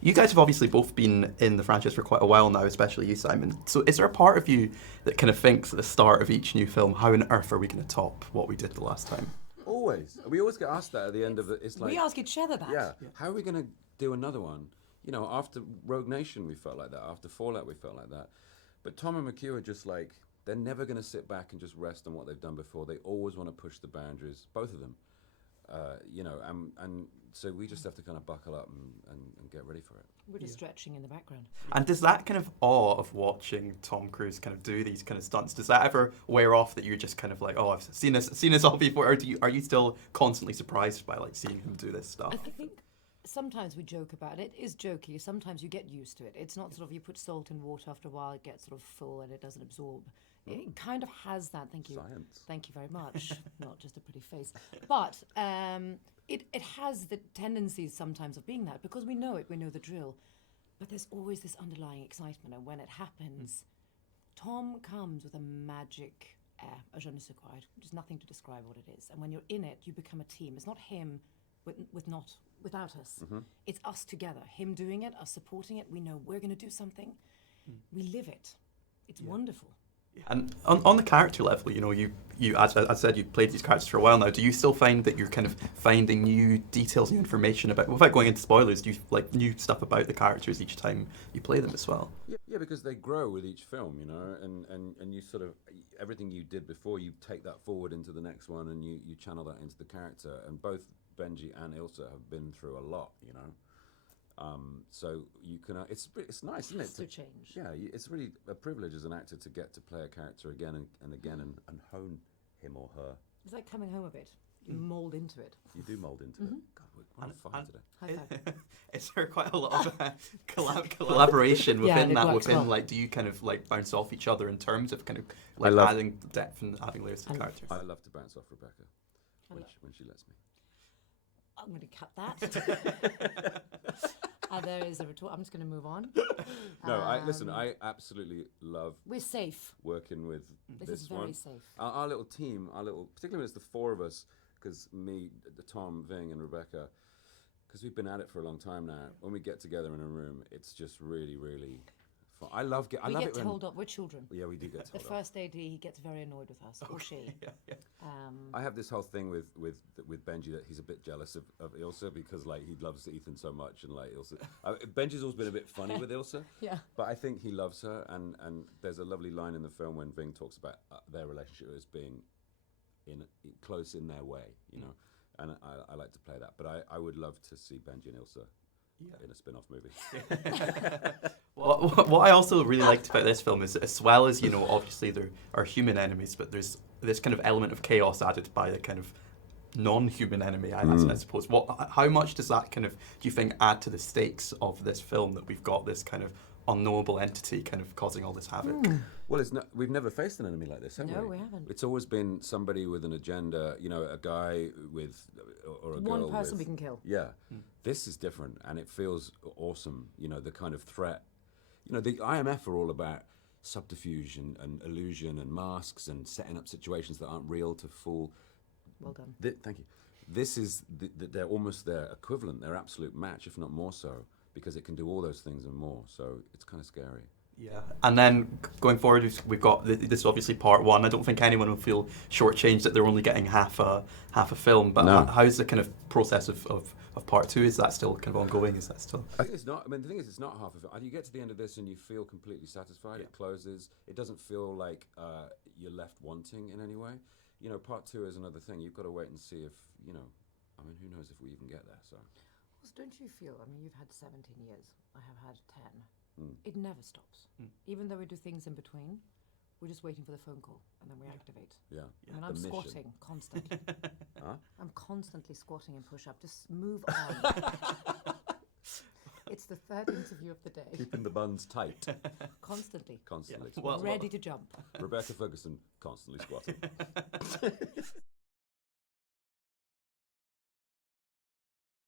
You guys have obviously both been in the franchise for quite a while now, especially you, Simon. So is there a part of you that kind of thinks at the start of each new film, how on earth are we going to top what we did the last time? Always. We always get asked that at the end of it. It's like, we ask each other that. Yeah. How are we going to do another one? You know, after Rogue Nation, we felt like that. After Fallout, we felt like that. But Tom and McHugh are just like, they're never going to sit back and just rest on what they've done before. They always want to push the boundaries, both of them. You know, and so we just have to kind of buckle up and get ready for it. We're just stretching in the background. And does that kind of awe of watching Tom Cruise kind of do these kind of stunts, does that ever wear off, that you're just kind of like, oh, I've seen this all before, or are you still constantly surprised by like seeing him do this stuff? I think sometimes we joke about it. It is jokey. Sometimes you get used to it. It's not sort of you put salt in water, after a while it gets sort of full and it doesn't absorb. It kind of has that. Thank you. Science. Thank you very much. Not just a pretty face. But it has the tendencies sometimes of being that, because we know it, we know the drill. But there's always this underlying excitement, and when it happens, Tom comes with a magic air, a je ne sais quoi, just nothing to describe what it is. And when you're in it, you become a team. It's not him without us. It's us together. Him doing it, us supporting it. We know we're going to do something. We live it. It's wonderful. And on the character level, you know, you as I said, you've played these characters for a while now. Do you still find that you're kind of finding new details, new information about, without going into spoilers, do you like new stuff about the characters each time you play them as well? Yeah, because they grow with each film, you know, and you sort of, everything you did before, you take that forward into the next one, and you channel that into the character. And both Benji and Ilsa have been through a lot, you know. So you can, it's nice, isn't it? To change. Yeah, it's really a privilege as an actor to get to play a character again and again and hone him or her. It's like coming home a bit. You mould into it. You do mould into it. God, we're on fire today. High five. Is there quite a lot of collaboration within Yeah, it that? works Within well. like, do you kind of like bounce off each other in terms of kind of I like love- adding depth and adding layers to the characters? I love to bounce off Rebecca when she lets me. I'm going to cut that. There is a retort. I'm just going to move on. No, listen. I absolutely love We're safe. working with This this is very one. safe. Our little team, particularly when it's the four of us, because me, Tom, Ving, and Rebecca, because we've been at it for a long time now. When we get together in a room, it's just really, really fun. I love We it get when told off. We're children. yeah, we do get The told off. first AD, he gets very annoyed with us, or she. Yeah. I have this whole thing with Benji that he's a bit jealous of Ilsa, because like he loves Ethan so much, and like Ilsa, Benji's always been a bit funny with Ilsa. Yeah. But I think he loves her, and there's a lovely line in the film when Ving talks about their relationship as being close in their way, you know, and I like to play that. But I would love to see Benji and Ilsa in a spin-off movie. What I also really liked about this film is, as well as, you know, obviously there are human enemies, but there's this kind of element of chaos added by the kind of non-human enemy, I suppose. How much does that kind of, do you think, add to the stakes of this film, that we've got this kind of unknowable entity kind of causing all this havoc? Well, we've never faced an enemy like this, have we? No, we haven't. It's always been somebody with an agenda, you know, a guy with, or a girl One person with, we can kill. Yeah. This is different, and it feels awesome, you know, the kind of threat. You know, the IMF are all about subterfuge and illusion and masks and setting up situations that aren't real to fool. Well done. Thank you. This is, they're almost their equivalent, their absolute match, if not more so, because it can do all those things and more, so it's kind of scary. Yeah, and then going forward, we've got this is obviously part one. I don't think anyone will feel shortchanged that they're only getting half a film. But No. how's the kind of process of part two? Is that still kind of ongoing? Is that still? I think it's not. I mean, the thing is, it's not half of it. You get to the end of this and you feel completely satisfied. It closes. It doesn't feel like you're left wanting in any way. You know, part two is another thing. You've got to wait and see if, you know, I mean, who knows if we even get there. So. Also, don't you feel, I mean, you've had 17 years, I have had 10. It never stops. Even though we do things in between, we're just waiting for the phone call, and then we activate. Yeah. I mean, The I'm mission. squatting constantly. Huh? I'm constantly squatting in push-up. Just move on. It's the third interview of the day. Keeping the buns tight. Constantly. Constantly. Well, Ready to jump. Rebecca Ferguson, constantly squatting.